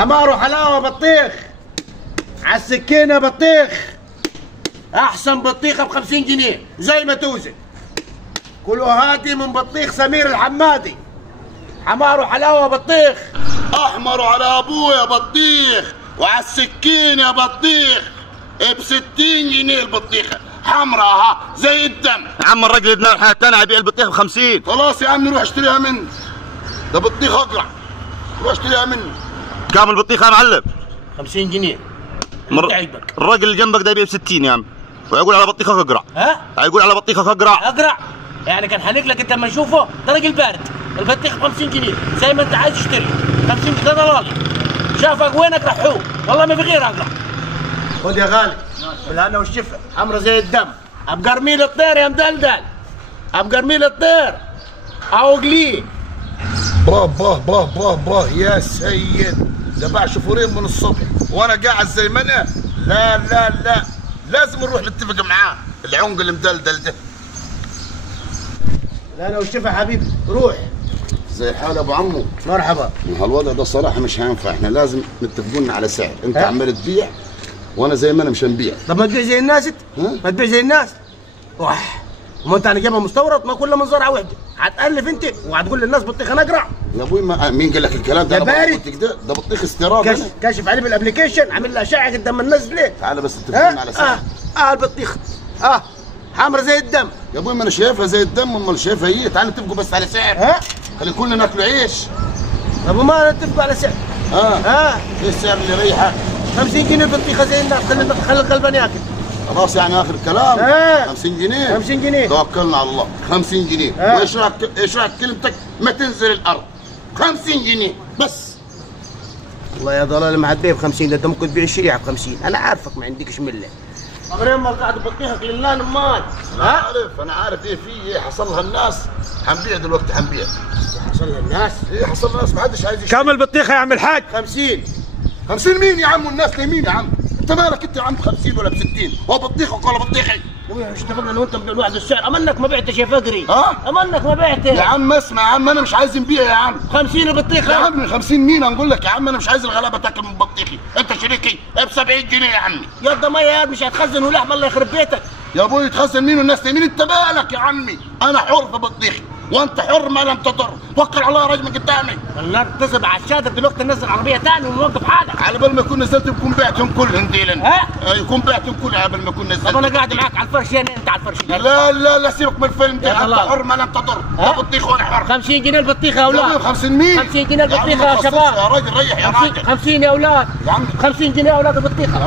حمار وحلاوه بطيخ على السكينه بطيخ. احسن بطيخه ب 50 جنيه زي ما توزن. كلوا هادي من بطيخ سمير الحمادي. حمار وحلاوه بطيخ، احمر على ابويا بطيخ وعلى السكينه بطيخ ب 60 جنيه البطيخه حمراء ها زي الدم. يا عم الراجل ابن الحياة الثانية هيبيع البطيخ ب 50. خلاص يا عم روح اشتريها منه، ده بطيخ اقرع، روح اشتريها منه. كام البطيخ يا معلم؟ 50 جنيه. تعبك الراجل اللي جنبك ده يبيع ب 60 يا عم، ويقول على بطيخك اقرع. ها؟ هيقول على بطيخك اقرع. اقرع؟ يعني كان حنقلك انت لما نشوفه ده راجل بارد. البطيخ ب 50 جنيه زي ما انت عايز تشتري. 50 جنيه ده ضلالي. شافك وينك رحوه، والله ما في غير اقرع. خد يا غالي بالهنا والشفا، حمرا زي الدم، ابقرميل الطير يا مدلدل، ابقرميل الطير او قليه. باه يا سيد، ده باع شفورين من الصبح وانا قاعد زي ما انا. لا لازم نروح نتفق معاه العنق المدلدل ده. لا انا والشفا حبيبي روح. زي حال ابو عمو. مرحبا. هالوضع ده صراحه مش هينفع، احنا لازم نتفقون على سعر. انت عمال تبيع وانا زي ما انا مش هنبيع. طب ما تبيع زي الناس انت؟ ما تبيع زي الناس؟ وح ما انت انا جايبها مستورد، ما كلها من زرعه واحده، هتالف انت وهتقول للناس بطيخ انا اقرع. يا ابوي مين قال لك الكلام ده؟ يا بارد ده بطيخ استيراد. كاشف عليه بالابلكيشن، عامل له اشعه قدام الناس ليه؟ تعال بس اتفقون على سعر. البطيخ حمرا زي الدم. يا ابوي ما انا شايفها زي الدم، امال شايفها ايه؟ تعال نتفقوا بس على سعر. خلي كلنا ناكلوا عيش. طب وما نتفقوا على سعر؟ ايه السعر اللي يريحك؟ 50 جنيه البطيخه زي الناس، خلي الغلبان ياكل. خلاص يعني اخر الكلام. 50 جنيه 50 جنيه توكلنا على الله. 50 جنيه وايش رايك كلمتك ما تنزل الارض؟ 50 جنيه بس. والله يا ضلال ما هتبيع ب 50، ده انت ممكن تبيع الشريعه ب 50. انا عارفك ما عندكش مله. عمرين ما قاعد بطيخك لله نمان. انا عارف ايه في ايه حصل لها الناس. حنبيع دلوقتي حنبيع. حصل لها الناس؟ ايه حصل لها الناس؟ ما حدش عايز يشتري. كم البطيخه يا عم الحاج؟ 50. 50 مين يا عم والناس نايمين يا عم؟ انت مالك انت يا عم ب 50 ولا ب 60؟ هو بطيخك ولا بطيخي؟ اشتغلنا انا وانت من الواحد السعر، امنك ما بعتش يا فقري. امنك ما بعتش يا عم. اسمع يا عم انا مش عايز نبيع يا عم. 50 البطيخه يا عم 50 مين؟ هنقول لك يا عم انا مش عايز الغلابه تاكل من بطيخي. انت شريكي ب 70 جنيه يا عمي. يا ميه يا مش هتخزن ولحمه الله يخرب بيتك. يا ابوي تخزن مين والناس نايمين؟ انت مالك يا عمي؟ انا حر في بطيخي وانت حر ما لم تضر. توكل على الله يا راجل من قدامي. خلينا نتصل على الشاطر دلوقتي، ننزل عربيه ثانيه ونوقف حالك. على بال ما يكون نزلت يكون بعتهم كلهم ديلا. يكون بعتهم كلهم على بال ما يكون نزلت. طب انا قاعد معاك على الفرش هنا، انت على الفرش. لا سيبك من الفيلم ده. انت حر ما لم تضر. ده بطيخ وانا حر. 50 جنيه البطيخه يا اولاد. 50 مين؟ 50 جنيه البطيخه يا شباب. يا راجل ريح يا راجل. 50 يا اولاد. 50 جنيه يا اولاد البطيخه.